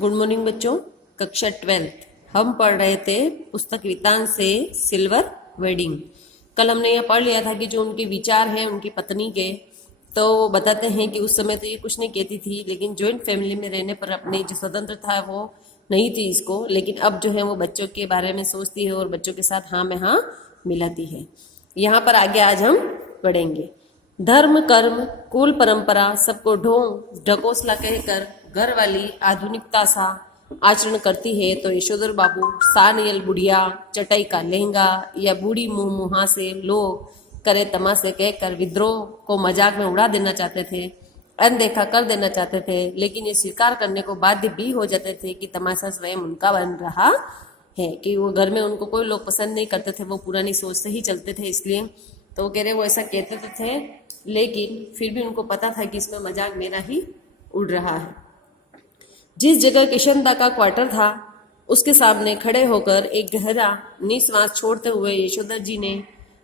Good morning बच्चों। कक्षा 12 हम पढ़ रहे थे पुस्तक वितान से सिल्वर वेडिंग। कल हमने यह पढ़ लिया था कि जो उनके विचार हैं उनकी पत्नी के, तो वो बताते हैं कि उस समय तो ये कुछ नहीं कहती थी, लेकिन जॉइंट फैमिली में रहने पर अपनी जो स्वतंत्रता है वो नहीं थी इसको, लेकिन अब जो है वो बच्चों के बारे में सोचती है और बच्चों के साथ हाँ में हाँ मिलाती है। यहाँ पर आगे आज हम पढ़ेंगे। धर्म कर्म कुल परंपरा सबको ढोंग ढकोसला कहकर घर वाली आधुनिकता सा आचरण करती है, तो यशोधर बाबू सानियल बुढ़िया चटाई का लहंगा या बूढ़ी मुंह मुहा से लोग करे तमाशे कहकर विद्रोह को मजाक में उड़ा देना चाहते थे, अनदेखा कर देना चाहते थे, लेकिन ये स्वीकार करने को बाध्य भी हो जाते थे कि तमाशा स्वयं उनका बन रहा है, कि वो घर में उनको कोई लोग पसंद नहीं करते थे, वो पुरानी सोच से ही चलते थे। इसलिए तो वो कह रहे वो ऐसा कहते तो थे, लेकिन फिर भी उनको पता था कि इसमें मजाक मेरा ही उड़ रहा है। जिस जगह किशनदा का क्वार्टर था उसके सामने खड़े होकर एक गहरा निश्वास छोड़ते हुए यशोधर जी ने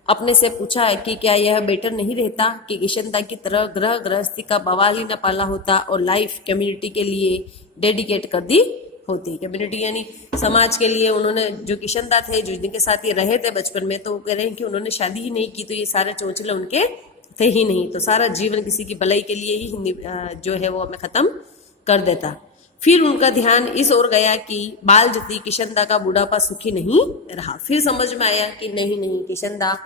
अपने से पूछा है कि क्या यह बेटर नहीं रहता कि किशनदा की तरह ग्रह गृहस्थी का बवाल ही न पाला होता और लाइफ कम्युनिटी के लिए डेडिकेट कर दी होती। कम्युनिटी यानी समाज के लिए उन्होंने, जो किशनदा थे जो जिनके साथ ये रहे थे बचपन में, तो वो कह रहे हैं कि उन्होंने शादी ही नहीं की तो ये सारे चोंचले उनके थे ही नहीं, तो सारा जीवन किसी की भलाई के लिए ही जो है वो हमें खत्म कर देता। फिर उनका ध्यान इस ओर गया कि बाल जती किशनदा का बुढ़ापा सुखी नहीं रहा। फिर समझ में आया कि नहीं, किशनदा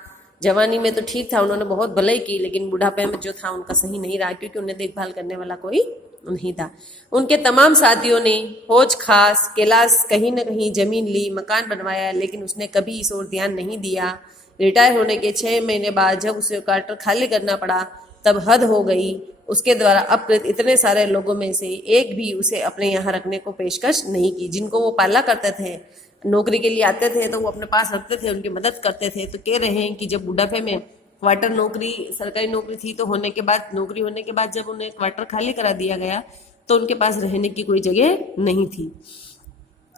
जवानी में तो ठीक था, उन्होंने बहुत भलाई की, लेकिन बुढ़ापे में जो था उनका सही नहीं रहा, क्योंकि उन्हें देखभाल करने वाला कोई नहीं था। उनके तमाम साथियों ने होज खास कैलाश कहीं न कहीं जमीन ली, मकान बनवाया, लेकिन उसने कभी इस ओर ध्यान नहीं दिया। रिटायर होने के 6 महीने बाद जब उसे क्वार्टर खाली करना पड़ा तब हद हो गई। उसके द्वारा अपकृत इतने सारे लोगों में से एक भी उसे अपने यहाँ रखने को पेशकश नहीं की, जिनको वो पाला करते थे, नौकरी के लिए आते थे तो वो अपने पास रखते थे, उनकी मदद करते थे। तो कह रहे हैं कि जब बुढ़ापे में क्वार्टर नौकरी, सरकारी नौकरी थी, तो नौकरी होने के बाद जब उन्हें क्वार्टर खाली करा दिया गया तो उनके पास रहने की कोई जगह नहीं थी।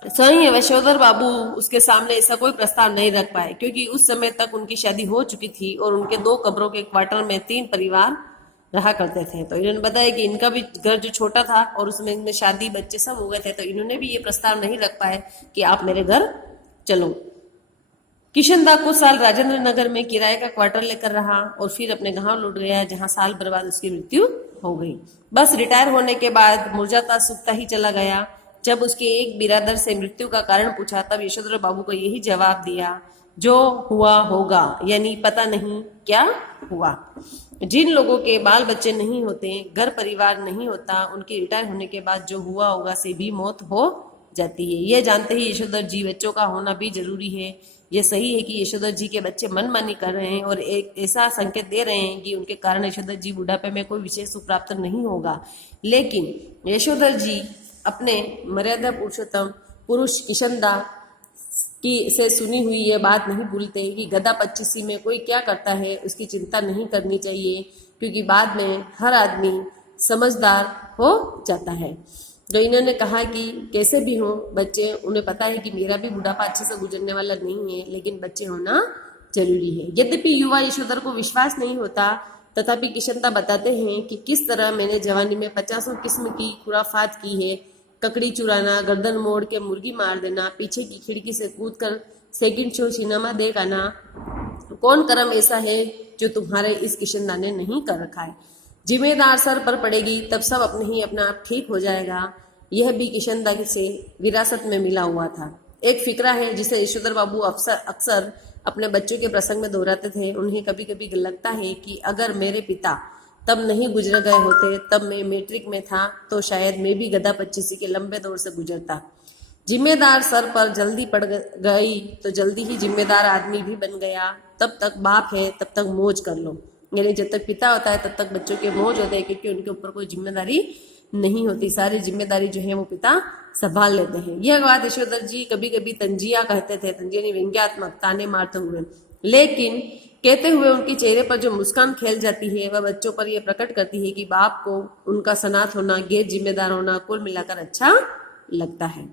स्वयं यशोधर बाबू उसके सामने ऐसा कोई प्रस्ताव नहीं रख पाए, क्योंकि उस समय तक उनकी शादी हो चुकी थी और उनके 2 कमरों के क्वार्टर में 3 परिवार रहा करते थे। तो इन्होंने बताया कि इनका भी घर जो छोटा था और उसमें इनमें शादी बच्चे सब हो गए थे, तो इन्होंने भी ये प्रस्ताव नहीं रख पाए कि आप मेरे घर चलो। किशनदा कुछ साल राजेंद्र नगर में किराए का क्वार्टर लेकर रहा और फिर अपने गांव लौट गया, जहां साल भर बाद उसकी मृत्यु हो गई। बस रिटायर होने के बाद मुरझाता सूखता ही चला गया। जब उसके एक बिरादर से मृत्यु का कारण पूछा तब यशोधर बाबू को यही जवाब दिया, जो हुआ होगा, यानी पता नहीं क्या हुआ। जिन लोगों के बाल बच्चे नहीं होते, घर परिवार नहीं होता, उनके रिटायर होने के बाद जो हुआ होगा से भी मौत हो जाती है। यह जानते ही यशोधर जी बच्चों का होना भी जरूरी है। यह सही है कि यशोधर जी के बच्चे मनमानी कर रहे हैं और एक ऐसा संकेत दे रहे हैं कि उनके कारण यशोधर जी बुढ़ापे में कोई विशेष सुख प्राप्त नहीं होगा, लेकिन यशोधर जी अपने मर्यादा पुरुषोत्तम पुरुष किशनदा की से सुनी हुई ये बात नहीं भूलते कि गधा 25 में कोई क्या करता है उसकी चिंता नहीं करनी चाहिए, क्योंकि बाद में हर आदमी समझदार हो जाता है। तो इन्होंने कहा कि कैसे भी हो बच्चे, उन्हें पता है कि मेरा भी बुढ़ापा अच्छे से गुजरने वाला नहीं है, लेकिन बच्चे होना जरूरी है। यद्यपि युवा यशोधर को विश्वास नहीं होता, तथापि किशनदा बताते हैं कि किस तरह मैंने जवानी में 50 किस्म की खुराफात की है। ककड़ी चुराना, गर्दन मोड़ के मुर्गी मार देना, पीछे की खिड़की से कूदकर सेकंड शो सिनेमा देख आना, कौन कर्म ऐसा है जो तुम्हारे इस किशनदा ने नहीं कर रखा है। जिम्मेदार सर पर पड़ेगी तब सब अपने ही अपना आप ठीक हो जाएगा। यह भी किशनदा से विरासत में मिला हुआ था। एक फिक्रा है जिसे यशोधर बाबू अक्सर अपने बच्चों के प्रसंग में दोहराते थे। उन्हें कभी कभी लगता है कि अगर मेरे पिता तब नहीं गुजर गए होते, तब मैं मैट्रिक में था, तो शायद मैं भी गधा 25 के लंबे दौर से गुजरता। जिम्मेदार सर पर जल्दी पड़ गई तो जल्दी ही जिम्मेदार आदमी भी बन गया। तब तक बाप है तब तक मौज कर लो, यानी जब तक पिता होता है तब तक बच्चों के मौज होते हैं, क्योंकि उनके ऊपर कोई जिम्मेदारी नहीं होती, सारी जिम्मेदारी जो है वो पिता संभाल लेते हैं। यह बात यशोधर जी कभी कभी तंजिया कहते थे, तंजिया ने व्यंग्यात्मक ताने मारते हुए, लेकिन कहते हुए उनके चेहरे पर जो मुस्कान खेल जाती है वह बच्चों पर यह प्रकट करती है कि बाप को उनका सनात होना, गैर जिम्मेदार होना कुल मिलाकर अच्छा लगता है।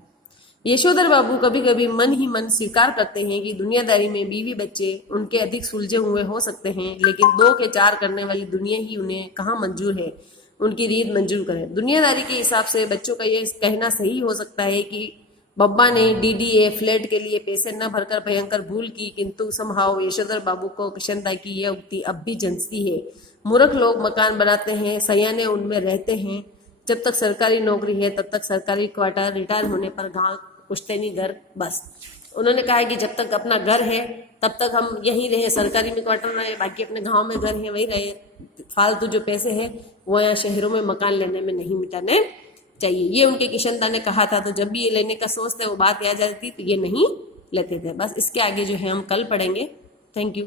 यशोधर बाबू कभी कभी मन ही मन स्वीकार करते हैं कि दुनियादारी में बीवी बच्चे उनके अधिक सुलझे हुए हो सकते हैं, लेकिन 2 के 4 करने वाली दुनिया ही उन्हें कहाँ मंजूर है। उनकी रीत मंजूर करें। दुनियादारी के हिसाब से बच्चों का ये कहना सही हो सकता है कि बब्बा ने डीडीए फ्लैट के लिए पैसे न भरकर भयंकर भूल की, किंतु समहाउ यशोधर बाबू को किशनता की यह उक्ति अब भी जंचती है। मूर्ख लोग मकान बनाते हैं, सयाने उनमें रहते हैं। जब तक सरकारी नौकरी है तब तक सरकारी क्वार्टर, रिटायर होने पर गांव पुश्तैनी घर, बस। उन्होंने कहा है कि जब तक अपना घर है तब तक हम यहीं रहे, सरकारी में क्वार्टर रहे, बाकी अपने गांव में घर है वही रहे। फालतू जो पैसे हैं वो यहाँ शहरों में मकान लेने में नहीं मिटाने चाहिए, ये उनके किशनता ने कहा था। तो जब भी ये लेने का सोचते वो बात आ जाती तो ये नहीं लेते थे। बस इसके आगे जो है हम कल पढ़ेंगे। Thank you.